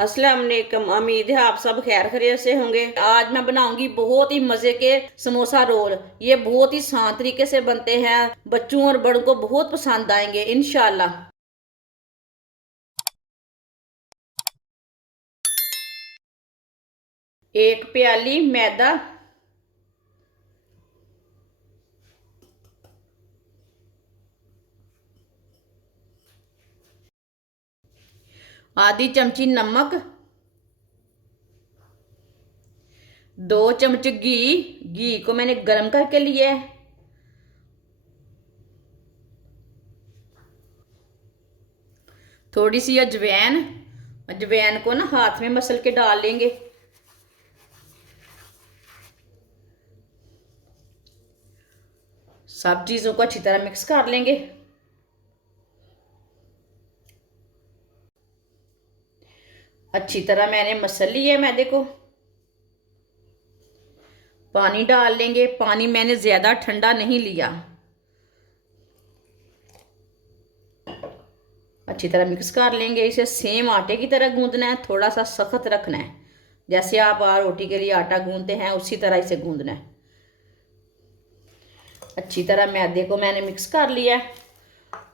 अस्सलाम वालेकुम। उम्मीद है आप सब खैर खैरियत से होंगे। आज मैं बनाऊंगी बहुत ही मजे के समोसा रोल। ये बहुत ही आसान तरीके से बनते हैं, बच्चों और बड़ों को बहुत पसंद आएंगे इंशाल्लाह। एक प्याली मैदा, आधी चमची नमक, 2 चम्मच घी। घी को मैंने गरम करके लिया है। थोड़ी सी अजवाइन। अजवाइन को ना हाथ में मसल के डाल लेंगे। सब चीजों को अच्छी तरह मिक्स कर लेंगे। अच्छी तरह मैंने मसल लिया है मैदे को। पानी डाल लेंगे। पानी मैंने ज्यादा ठंडा नहीं लिया। अच्छी तरह मिक्स कर लेंगे। इसे सेम आटे की तरह गूंदना है, थोड़ा सा सख्त रखना है। जैसे आप रोटी के लिए आटा गूंदते हैं उसी तरह इसे गूंदना है। अच्छी तरह मैदे को मैंने मिक्स कर लिया है।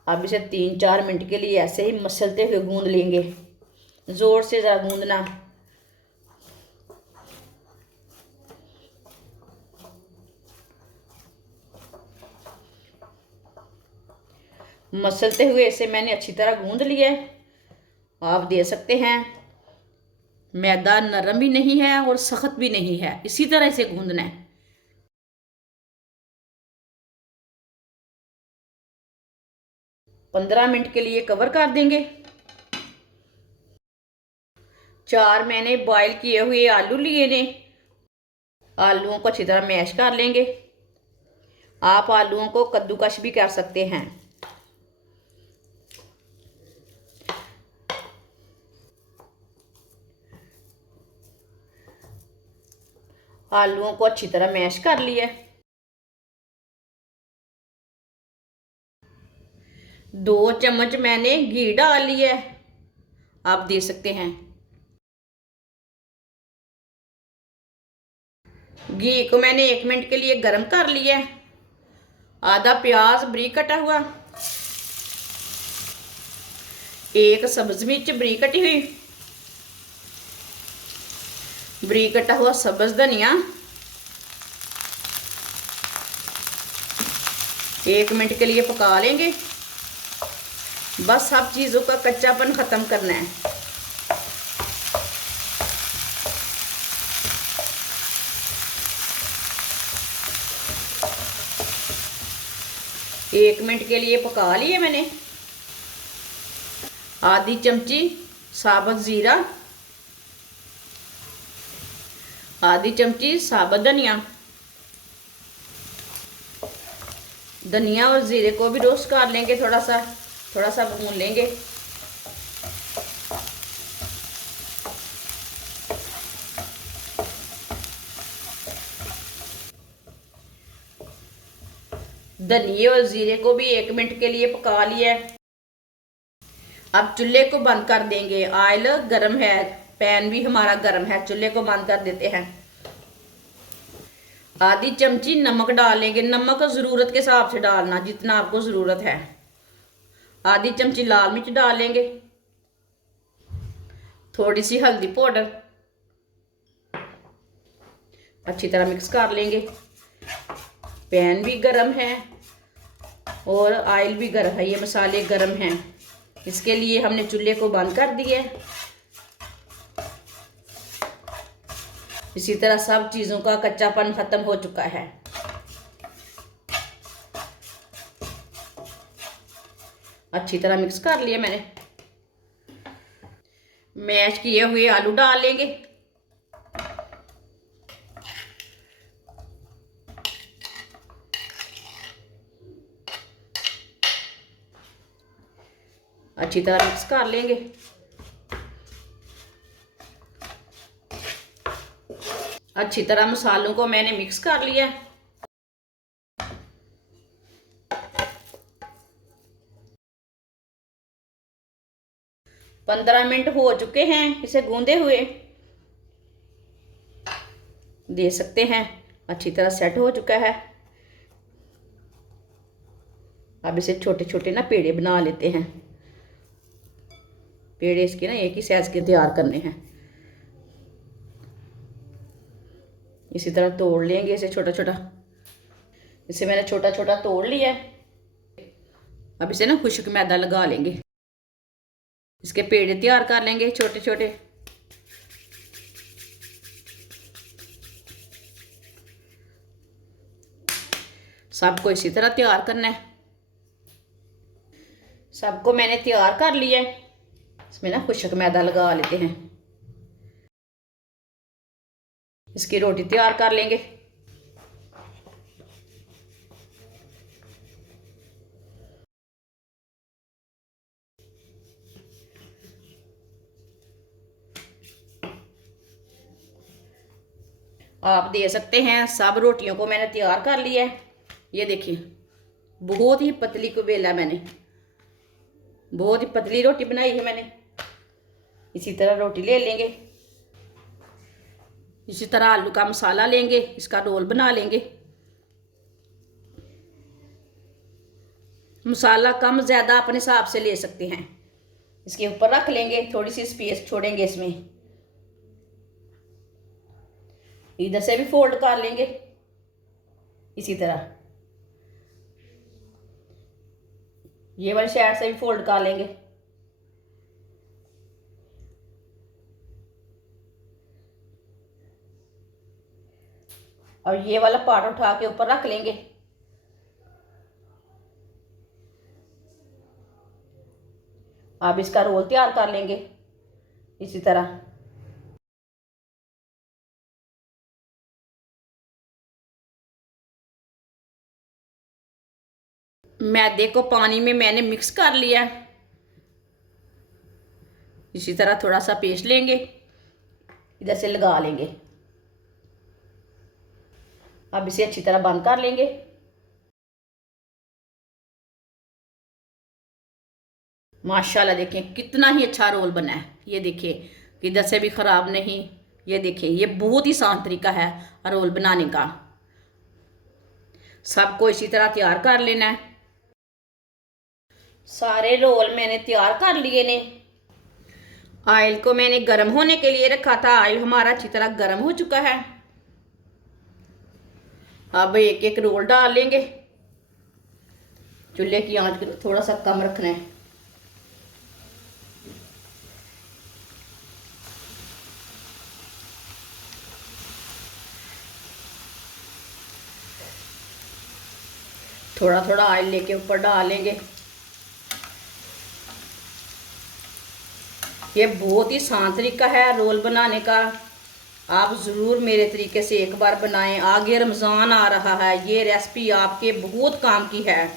अब इसे 3-4 मिनट के लिए ऐसे ही मसलते हुए गूंद लेंगे। जोर से ज़रा गूंदना। मसलते हुए इसे मैंने अच्छी तरह गूंद लिया है। आप दे सकते हैं मैदा नरम भी नहीं है और सख्त भी नहीं है, इसी तरह इसे गूंदना है। 15 मिनट के लिए कवर कर देंगे। 4 मैंने बॉईल किए हुए आलू लिए ने। आलूओं को अच्छी तरह मैश कर लेंगे। आप आलूओं को कद्दूकश भी कर सकते हैं। आलूओं को अच्छी तरह मैश कर लिया। 2 चम्मच मैंने घी डाल लिया है, आप दे सकते हैं। घी को मैंने 1 मिनट के लिए गर्म कर लिया है। आधा प्याज बरीक कटा हुआ, एक सब्ज मिर्च बरीक कटी हुई, बरीक कटा हुआ सब्ज धनिया। 1 मिनट के लिए पका लेंगे। बस सब चीज़ों का कच्चापन ख़त्म करना है। एक मिनट के लिए पका लिए मैंने। आधी चमची साबुत ज़ीरा, आधी चमची साबुत धनिया। धनिया और ज़ीरे को भी रोस्ट कर लेंगे। थोड़ा सा भून लेंगे। धनिए और ज़ीरे को भी 1 मिनट के लिए पका लिया है। अब चूल्हे को बंद कर देंगे। ऑयल गर्म है, पैन भी हमारा गर्म है। चूल्हे को बंद कर देते हैं। आधी चमची नमक डालेंगे। नमक ज़रूरत के हिसाब से डालना, जितना आपको ज़रूरत है। आधी चमची लाल मिर्च डालेंगे। थोड़ी सी हल्दी पाउडर। अच्छी तरह मिक्स कर लेंगे। पैन भी गर्म है और ऑयल भी गर्म है, ये मसाले गर्म हैं, इसके लिए हमने चूल्हे को बंद कर दिया है। इसी तरह सब चीज़ों का कच्चापन ख़त्म हो चुका है। अच्छी तरह मिक्स कर लिया मैंने। मैश किए हुए आलू डाल लेंगे। अच्छी तरह मिक्स कर लेंगे। अच्छी तरह मसालों को मैंने मिक्स कर लिया। 15 मिनट हो चुके हैं इसे गूंदे हुए, दे सकते हैं अच्छी तरह सेट हो चुका है। अब इसे छोटे छोटे ना पेड़े बना लेते हैं। पेड़े इसके ना एक ही साइज के तैयार करने हैं। इसी तरह तोड़ लेंगे इसे छोटा छोटा। इसे मैंने छोटा छोटा तोड़ लिया है। अब इसे ना खुश्क मैदा लगा लेंगे। इसके पेड़े तैयार कर लेंगे छोटे छोटे। सबको इसी तरह तैयार करना है। सबको मैंने तैयार कर लिया है। इसमें ना खुश्क मैदा लगा लेते हैं। इसकी रोटी तैयार कर लेंगे। आप दे सकते हैं। सब रोटियों को मैंने तैयार कर लिया है। ये देखिए बहुत ही पतली को बेला मैंने, बहुत ही पतली रोटी बनाई है मैंने। इसी तरह रोटी ले लेंगे। इसी तरह आलू का मसाला लेंगे, इसका रोल बना लेंगे। मसाला कम ज़्यादा अपने हिसाब से ले सकते हैं। इसके ऊपर रख लेंगे, थोड़ी सी स्पेस छोड़ेंगे इसमें। इधर से भी फोल्ड कर लेंगे इसी तरह। ये वाली साइड से भी फोल्ड कर लेंगे। और ये वाला पार्ट उठा के ऊपर रख लेंगे। अब इसका रोल तैयार कर लेंगे इसी तरह। मैदे को पानी में मैंने मिक्स कर लिया है। इसी तरह थोड़ा सा पेस्ट लेंगे, इधर से लगा लेंगे। अब इसे अच्छी तरह बंद कर लेंगे। माशाल्लाह देखें कितना ही अच्छा रोल बना है। ये देखिए इधर से भी ख़राब नहीं। ये देखिए ये बहुत ही आसान तरीका है रोल बनाने का। सबको इसी तरह तैयार कर लेना है। सारे रोल मैंने तैयार कर लिए ने। ऑयल को मैंने गर्म होने के लिए रखा था। ऑयल हमारा अच्छी तरह गर्म हो चुका है। अब एक एक रोल डाल लेंगे। चूल्हे की आंच को थोड़ा सा कम रखना है। थोड़ा थोड़ा ऑयल लेके ऊपर डाल लेंगे। ये बहुत ही आसान तरीका है रोल बनाने का। आप ज़रूर मेरे तरीके से एक बार बनाएं। आगे रमज़ान आ रहा है, ये रेसिपी आपके बहुत काम की है।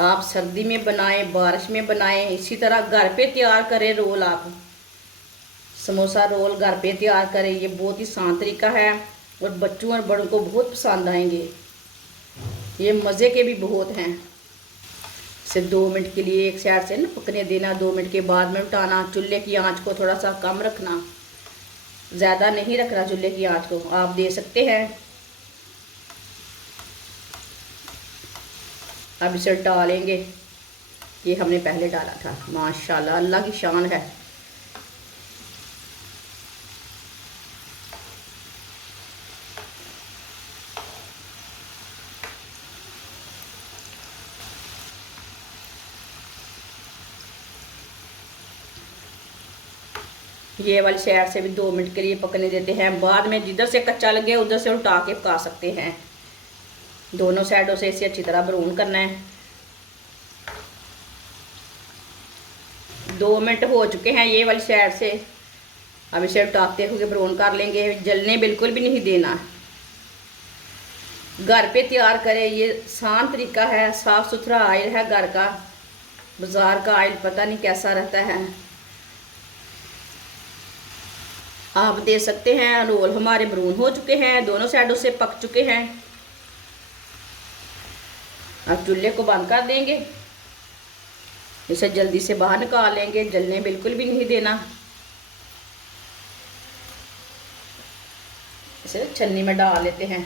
आप सर्दी में बनाएं, बारिश में बनाएं, इसी तरह घर पे तैयार करें रोल। आप समोसा रोल घर पे तैयार करें। ये बहुत ही आसान तरीका है और बच्चों और बड़ों को बहुत पसंद आएंगे। ये मज़े के भी बहुत हैं। इसे 2 मिनट के लिए एक साइड से ना पकने देना। 2 मिनट के बाद में उठाना। चूल्हे की आंच को थोड़ा सा कम रखना, ज़्यादा नहीं रखना चूल्हे की आंच को। आप दे सकते हैं। अब इसे डालेंगे। ये हमने पहले डाला था। माशाल्लाह अल्लाह की शान है। ये वाली साइड से भी 2 मिनट के लिए पकने देते हैं। बाद में जिधर से कच्चा लगे उधर से उल्टा के पका सकते हैं। दोनों साइडों से इसे अच्छी तरह ब्राउन करना है। 2 मिनट हो चुके हैं ये वाली साइड से। अब इसे उल्टाते हुए ब्राउन कर लेंगे। जलने बिल्कुल भी नहीं देना। घर पे तैयार करें। ये आसान तरीका है। साफ़ सुथरा ऑयल है घर का। बाज़ार का ऑयल पता नहीं कैसा रहता है। आप दे सकते हैं। रोल हमारे ब्राउन हो चुके हैं, दोनों साइडों से पक चुके हैं। अब चूल्हे को बंद कर देंगे। इसे जल्दी से बाहर निकाल लेंगे, जलने बिल्कुल भी नहीं देना। इसे छन्नी में डाल लेते हैं।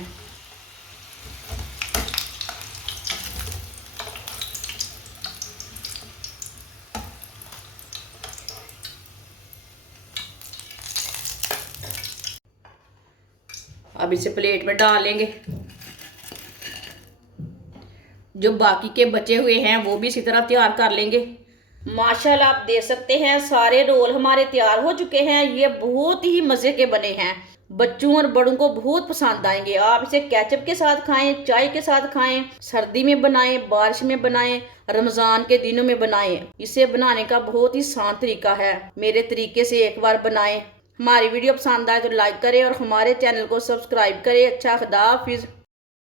अब इसे प्लेट में डाल लेंगे। जो बाकी के बचे हुए हैं वो भी इसी तरह तैयार कर लेंगे। माशाल्लाह आप देख सकते हैं सारे रोल हमारे तैयार हो चुके हैं। ये बहुत ही मज़े के बने हैं, बच्चों और बड़ों को बहुत पसंद आएंगे। आप इसे केचप के साथ खाएं, चाय के साथ खाएं, सर्दी में बनाएं, बारिश में बनाएं, रमज़ान के दिनों में बनाएं। इसे बनाने का बहुत ही आसान तरीका है। मेरे तरीके से एक बार बनाएं। हमारी वीडियो पसंद आए तो लाइक करें और हमारे चैनल को सब्सक्राइब करें। अच्छा, खुदा हाफिज़।